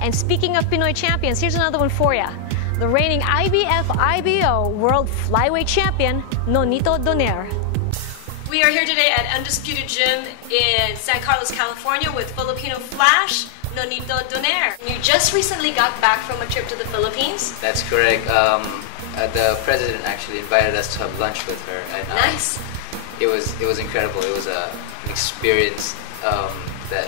And speaking of Pinoy champions, here's another one for you. The reigning IBF-IBO World Flyweight Champion, Nonito Donaire. We are here today at Undisputed Gym in San Carlos, California with Filipino Flash, Nonito Donaire. You just recently got back from a trip to the Philippines? That's correct. The president actually invited us to have lunch with her. And, nice. It was incredible. It was an experience that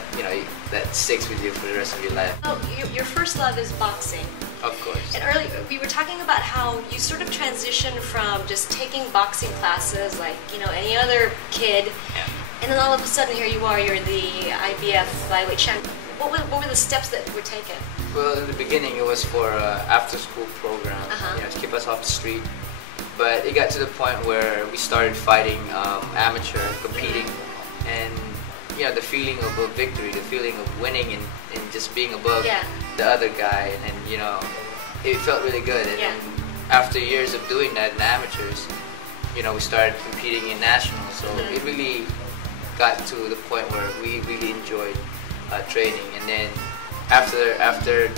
that sticks with you for the rest of your life. Oh, your first love is boxing. Of course. And earlier we were talking about how you sort of transitioned from just taking boxing classes like any other kid, and then all of a sudden here you are. You're the IBF flyweight champion. What were the steps that were taken? Well, in the beginning it was for after-school program, to keep us off the street. But it got to the point where we started fighting amateur, competing, and the feeling of a victory, the feeling of winning and just being above the other guy, and it felt really good. And after years of doing that in amateurs, we started competing in nationals. So it really got to the point where we really enjoyed training. And then after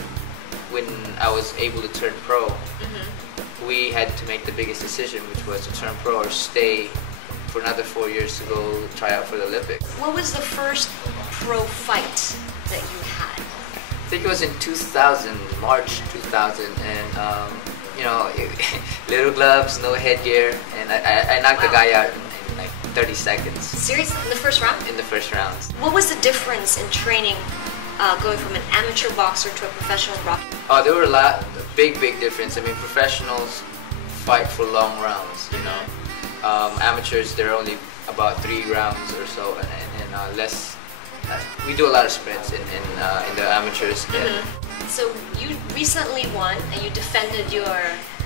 when I was able to turn pro, we had to make the biggest decision, which was to turn pro or stay for another 4 years to go try out for the Olympics. What was the first pro fight that you had? I think it was in 2000, March 2000, and little gloves, no headgear, and I knocked the guy out in like 30 seconds. Seriously? In the first round? In the first round. What was the difference in training going from an amateur boxer to a professional boxer? Oh, there were a big difference. I mean, professionals fight for long rounds, amateurs, they're only about 3 rounds or so, and less. We do a lot of sprints in the amateurs. So you recently won and you defended your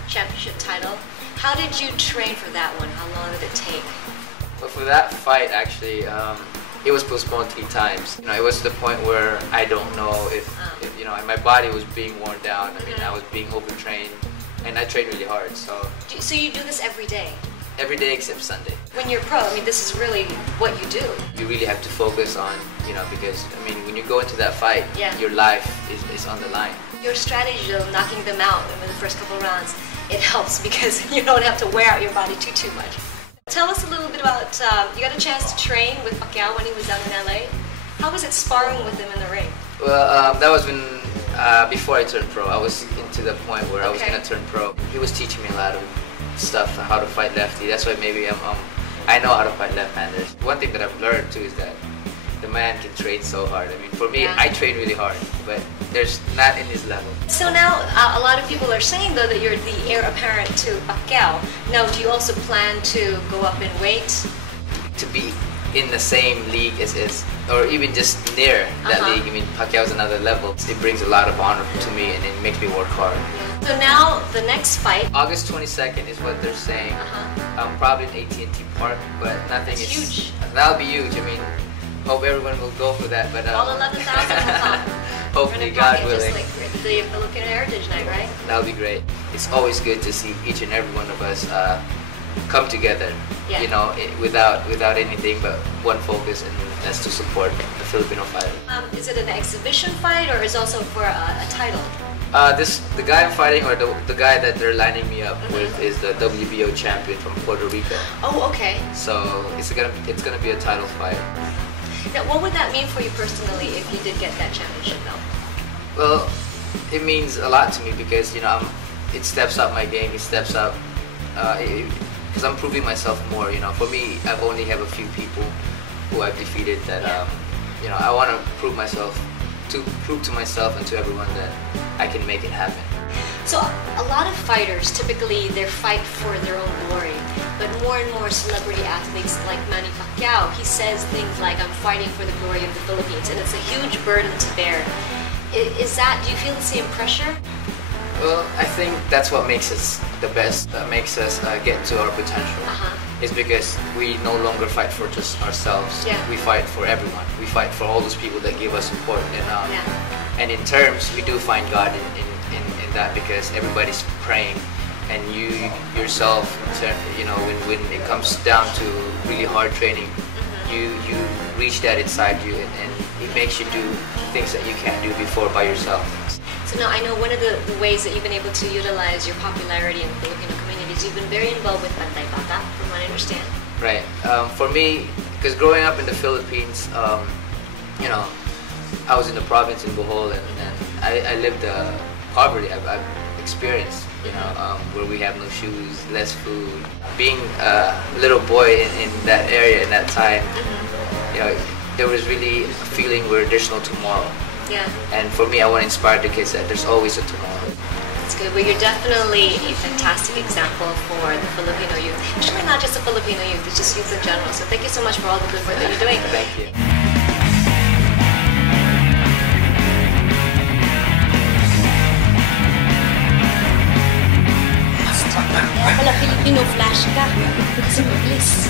championship title. How did you train for that one? How long did it take? Well, for that fight, actually, it was postponed 3 times. It was to the point where I don't know if my body was being worn down. I mean, I was being overtrained, and I trained really hard. So you do this every day? Every day except Sunday. When you're pro, I mean, this is really what you do. You really have to focus on, because, I mean, when you go into that fight, your life is on the line. Your strategy of knocking them out in the first couple of rounds, it helps because you don't have to wear out your body too much. Tell us a little bit about, you got a chance to train with Pacquiao when he was down in LA. How was it sparring with him in the ring? Well, that was when, before I turned pro. I was into the point where I was going to turn pro. He was teaching me a lot of stuff, how to fight lefty. That's why maybe I know how to fight left-handers. One thing that I've learned too is that the man can train so hard. I mean, for me, I train really hard, but there's not in his level. So now, a lot of people are saying though that you're the heir apparent to Pacquiao. Now, do you also plan to go up in weight? To be in the same league as or even just near that league. I mean, Pacquiao's another level. It brings a lot of honor to me, and it makes me work hard. So now, the next fight? August 22nd is what they're saying. Probably in AT&T Park, but nothing is huge. That'll be huge. I mean, hope everyone will go for that. But all 11,000 will come. Hopefully, God willing. Just like the Filipino Heritage Night, right? That'll be great. It's always good to see each and every one of us come together. Without anything but one focus, and that's to support the Filipino fighter. Is it an exhibition fight, or is it also for a title? The guy I'm fighting, or the guy that they're lining me up with, is the WBO champion from Puerto Rico. Oh, okay. So it's gonna be a title fight. Now, what would that mean for you personally if you did get that championship belt? Well, it means a lot to me because it steps up my game. It steps up because I'm proving myself more. For me, I only have a few people who I've defeated that I want to prove to myself and to everyone that I can make it happen. So a lot of fighters, typically they fight for their own glory, but more and more celebrity athletes like Manny Pacquiao, he says things like, I'm fighting for the glory of the Philippines, and it's a huge burden to bear. Do you feel the same pressure? Well, I think that's what makes us the best, that makes us get to our potential. Is because we no longer fight for just ourselves. We fight for everyone. We fight for all those people that give us support. And in terms, we do find God in that, because everybody's praying, and you yourself, when it comes down to really hard training, you reach that inside you, and it makes you do things that you can't do before by yourself. So now I know one of the ways that you've been able to utilize your popularity in the Filipino community is you've been very involved with Pantay Bata, from what I understand. Right. For me, because growing up in the Philippines, you know, I was in the province in Bohol, and I lived poverty. I've experienced, you know, where we have no shoes, less food. Being a little boy in that area in that time, you know, there was really a feeling where there's no tomorrow. Yeah. And for me, I want to inspire the kids that there's always a tomorrow. That's good. Well, you're definitely a fantastic example for the Filipino youth. Actually, not just the Filipino youth, it's just youth in general. So thank you so much for all the good work that you're doing. Thank you. Kaya pala Filipino flash ka. Kasi mabilis.